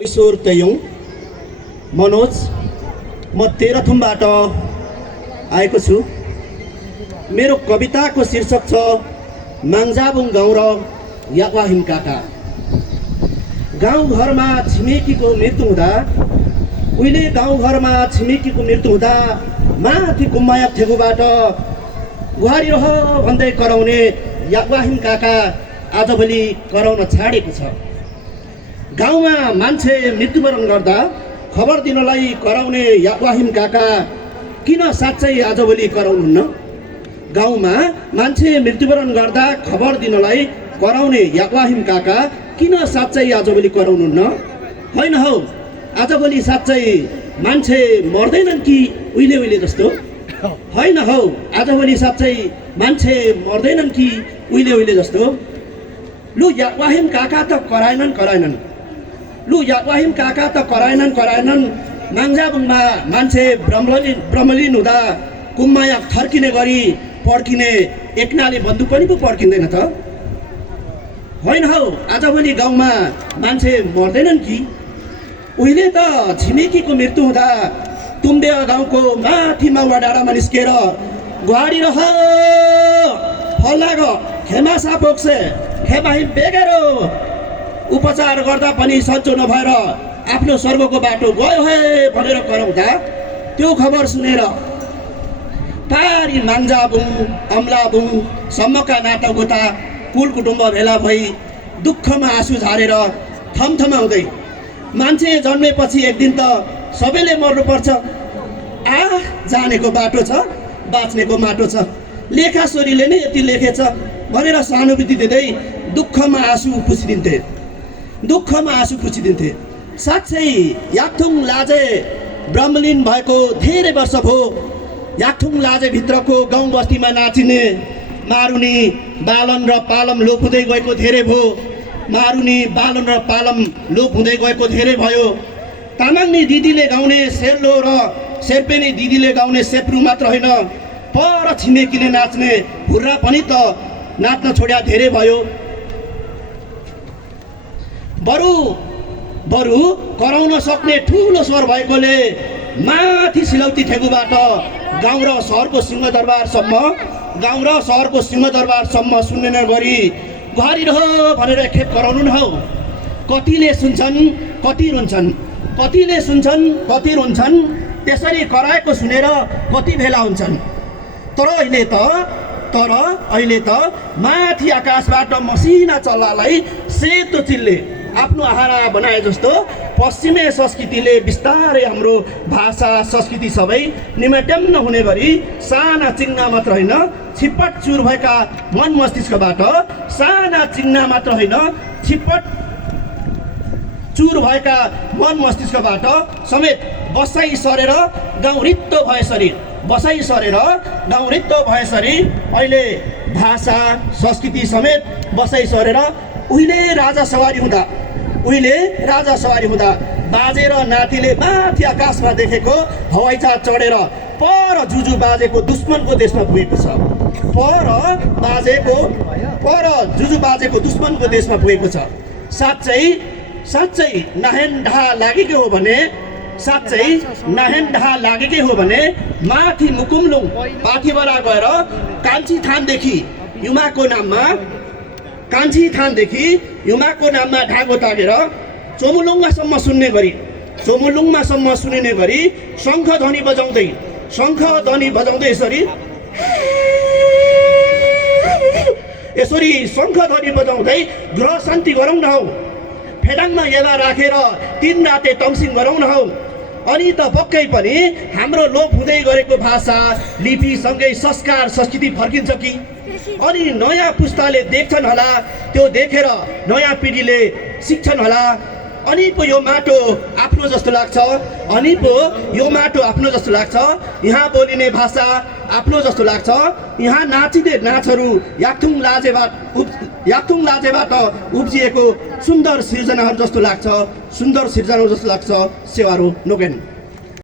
किशोर तेयुङ मनोज म तेह्रथुमबाट आएको छु। मेरो कविताको शीर्षक छ माङ्जाबुङ गाउँ र याक्वाहिम काका। गाउँघरमा छिमेकीको मृत्यु हुँदा उहिले गाउँघरमा छिमेकीको मृत्यु हुँदा माथि कुम्मायाक ठेकुबाट गुहारी रह भन्दै कराउने याक्वाहिम काका आजभोलि कराउन छाडेको छ। गाउँमा मान्छे मृत्युवरण गर्दा खबर दिनलाई कराउने याक्वाहिम काका किन साँच्चै आजभोलि कराउनुहुन्न? गाउँमा मान्छे मृत्युवरण गर्दा खबर दिनलाई कराउने याक्वाहिम काका किन साँच्चै आजभोलि कराउनुहुन्न? होइन हौ, आजभोलि साँच्चै मान्छे मर्दैनन् कि उहिले उहिले जस्तो? होइन हौ, आजभोलि साँच्चै मान्छे मर्दैनन् कि उहिले उहिले जस्तो? लु याक्वाहिम काका त कराएनन्। लु याक्वाहिम काका त कराएनन्। माङ्जाबुङमा मान्छे ब्रह्मलीन हुँदा कुम्मायाक थर्किने गरी पड्किने एकनाले बन्दुक पनि पो पड्किँदैन त? होइन हौ, आजभोलि गाउँमा मान्छे मर्दैनन् कि? उहिले त छिमेकीको मृत्यु हुँदा तुम्बे गाउँको माथि माउवा डाँडामा निस्केर गुहारी रह फलाग खेमासा पोक्से खेमाहिम बेगेरो उपचार गर्दा पनि सन्चो नभएर आफ्नो स्वर्गको बाटो गयो हे भनेर कराउँदा त्यो खबर सुनेर पारी माङ्जाबुङ अमलाबुङ सम्मका नातागोता कुल कुटुम्ब भेला भई दुःखमा आँसु झारेर थमथमाउँदै मान्छे जन्मेपछि एक दिन त सबैले मर्नुपर्छ, जानेको बाटो छ बाँच्नेको माटो छ, लेखाश्वरीले नै यति लेखेछ भनेर सहानुभूति दिँदै दुःखमा आँसु पुछिदिन्थे। साँच्चै याकथुङ लाजे ब्रह्मलीन भएको धेरै वर्ष भयो। याकथुङ लाजे भित्रको गाउँ बस्तीमा नाचिने मारुनी बालन र पालम लोप हुँदै गएको धेरै भयो। तामाङनी दिदीले गाउने सेर्लो र शेर्पेनी दिदीले गाउने सेप्रू मात्र होइन, पर छिमेकीले नाच्ने हुर्रा पनि त नाच्न छोड्या धेरै भयो। बरु कराउन सक्ने ठुलो स्वर भएकोले माथि सिलौती ठेकुबाट गाउँ र सहरको सिंहदरबारसम्म सुन्ने नगरी गुहारी रह भनेर एकखेप कराउनु न हौ। कतिले सुन्छन् कति रुन्छन् त्यसरी कराएको सुनेर कति भेला हुन्छन्। तर अहिले त माथि आकाशबाट मसिना चल्लालाई सेतो चिलले आफ्नो आहारा बनाए जस्तो पश्चिमे संस्कृतिले बिस्तारै हाम्रो भाषा संस्कृति सबै निमेटन्न हुने गरी साना चिङ्ना मात्र होइन छिप्पट चुर भएका मन मस्तिष्कबाट समेत बसाइ सरेर गाउँ रित्तो भएसरी अहिले भाषा संस्कृति समेत बसाइ सरेर उहिले राजा सवारी हुँदा बाजे र नातिले माथि आकाशमा देखेको हवाईजहाज चढेर पर जुजु बाजेको दुश्मनको देशमा पुगेको छ। साँच्चै नाहेन ढा लागेकै हो भने माथि मुकुमलुङ पाथिबरा गएर कान्छी युमाको नाममा ढागो तागेर चोमुलुङमासम्म सुनिने गरी शङ्ख ध्वनि बजाउँदै ग्रह शान्ति गरौँ न हौ। फेदाङमा येला राखेर 3 राते तङसिङ गरौँ न हौ। अनि त पक्कै पनि हाम्रो लोप हुँदै गरेको भाषा लिपिसँगै संस्कार संस्कृति फर्किन्छ कि? अनि नयाँ पुस्ताले देख्छन् होला, त्यो देखेर नयाँ पिँढीले सिक्छन् होला। अनि पो यो माटो आफ्नो जस्तो लाग्छ, यहाँ बोलिने भाषा आफ्नो जस्तो लाग्छ, यहाँ नाचिने नाचहरू याकथुङ लाजेबाट उब्जिएको सुन्दर सिर्जनाहरू जस्तो लाग्छ। सेवारो नोगेन।